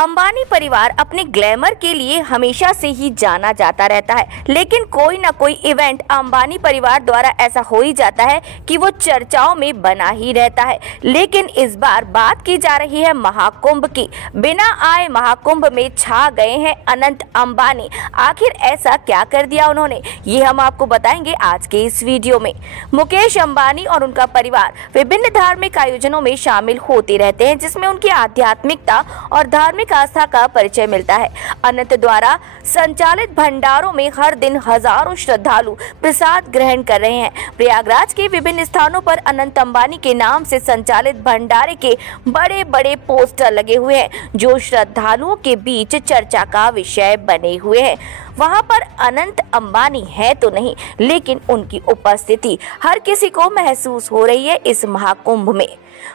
अंबानी परिवार अपने ग्लैमर के लिए हमेशा से ही जाना जाता रहता है, लेकिन कोई ना कोई इवेंट अंबानी परिवार द्वारा ऐसा हो ही जाता है कि वो चर्चाओं में बना ही रहता है। लेकिन इस बार बात की जा रही है महाकुंभ की। बिना आए महाकुंभ में छा गए हैं अनंत अंबानी। आखिर ऐसा क्या कर दिया उन्होंने, ये हम आपको बताएंगे आज के इस वीडियो में। मुकेश अंबानी और उनका परिवार विभिन्न धार्मिक आयोजनों में शामिल होते रहते हैं, जिसमें उनकी आध्यात्मिकता और धार्मिक आस्था का परिचय मिलता है। अनंत द्वारा संचालित भंडारों में हर दिन हजारों श्रद्धालु प्रसाद ग्रहण कर रहे हैं। प्रयागराज के विभिन्न स्थानों पर अनंत अंबानी के नाम से संचालित भंडारे के बड़े बड़े पोस्टर लगे हुए हैं, जो श्रद्धालुओं के बीच चर्चा का विषय बने हुए हैं। वहां पर अनंत अंबानी है तो नहीं, लेकिन उनकी उपस्थिति हर किसी को महसूस हो रही है इस महाकुंभ में।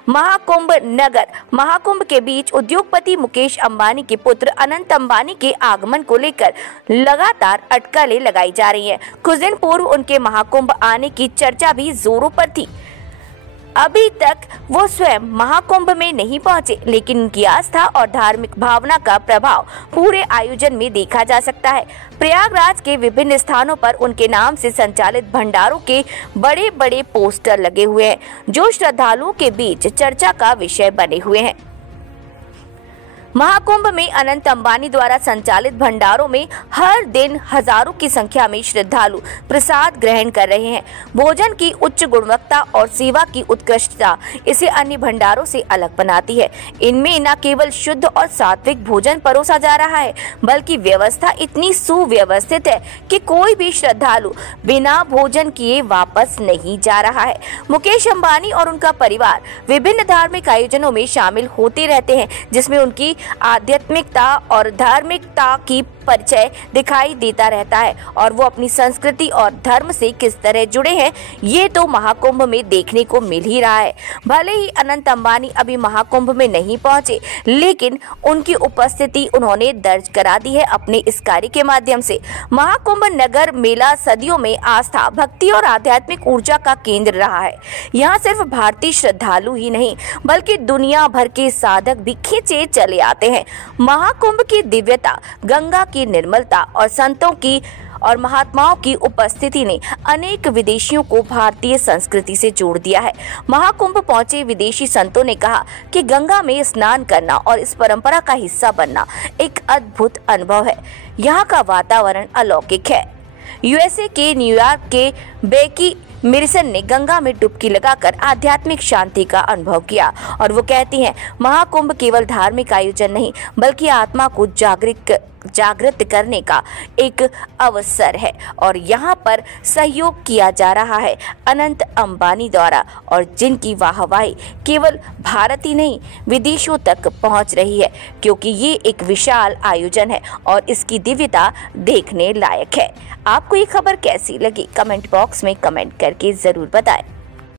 महाकुंभ नगर महाकुंभ के बीच उद्योगपति मुकेश अंबानी के पुत्र अनंत अंबानी के आगमन को लेकर लगातार अटकलें लगाई जा रही हैं। कुछ दिन पूर्व उनके महाकुंभ आने की चर्चा भी जोरों पर थी। अभी तक वो स्वयं महाकुंभ में नहीं पहुंचे, लेकिन उनकी आस्था और धार्मिक भावना का प्रभाव पूरे आयोजन में देखा जा सकता है। प्रयागराज के विभिन्न स्थानों पर उनके नाम से संचालित भंडारों के बड़े बड़े पोस्टर लगे हुए हैं, जो श्रद्धालुओं के बीच चर्चा का विषय बने हुए हैं। महाकुंभ में अनंत अंबानी द्वारा संचालित भंडारों में हर दिन हजारों की संख्या में श्रद्धालु प्रसाद ग्रहण कर रहे हैं। भोजन की उच्च गुणवत्ता और सेवा की उत्कृष्टता इसे अन्य भंडारों से अलग बनाती है। इनमें न केवल शुद्ध और सात्विक भोजन परोसा जा रहा है, बल्कि व्यवस्था इतनी सुव्यवस्थित है कि कोई भी श्रद्धालु बिना भोजन किए वापस नहीं जा रहा है। मुकेश अंबानी और उनका परिवार विभिन्न धार्मिक आयोजनों में शामिल होते रहते हैं, जिसमें उनकी आध्यात्मिकता और धार्मिकता की परिचय दिखाई देता रहता है, और वो अपनी संस्कृति और धर्म से किस तरह जुड़े हैं ये तो महाकुंभ में देखने को मिल ही रहा है। भले ही अनंत अंबानी अभी महाकुंभ में नहीं पहुंचे, लेकिन उनकी उपस्थिति उन्होंने दर्ज करा दी है अपने इस कार्य के माध्यम से। महाकुंभ नगर मेला सदियों में आस्था, भक्ति और आध्यात्मिक ऊर्जा का केंद्र रहा है। यहाँ सिर्फ भारतीय श्रद्धालु ही नहीं, बल्कि दुनिया भर के साधक भी खींचे चले आते हैं। महाकुंभ की दिव्यता, गंगा की निर्मलता और संतों की और महात्माओं की उपस्थिति ने अनेक विदेशियों को भारतीय संस्कृति से जोड़ दिया है। महाकुंभ पहुंचे विदेशी संतों ने कहा कि गंगा में स्नान करना और इस परंपरा का हिस्सा बनना एक अद्भुत अनुभव है। यहाँ का वातावरण अलौकिक है। यूएसए के न्यूयॉर्क के बेकी मिर्सन ने गंगा में डुबकी लगाकर आध्यात्मिक शांति का अनुभव किया, और वो कहती हैं, महाकुंभ केवल धार्मिक आयोजन नहीं, बल्कि आत्मा को जागृत करने का एक अवसर है, और यहाँ पर सहयोग किया जा रहा है अनंत अंबानी द्वारा, और जिनकी वाहवाही केवल भारत ही नहीं विदेशों तक पहुँच रही है, क्योंकि ये एक विशाल आयोजन है और इसकी दिव्यता देखने लायक है। आपको ये खबर कैसी लगी, कमेंट बॉक्स में कमेंट करके जरूर बताएं।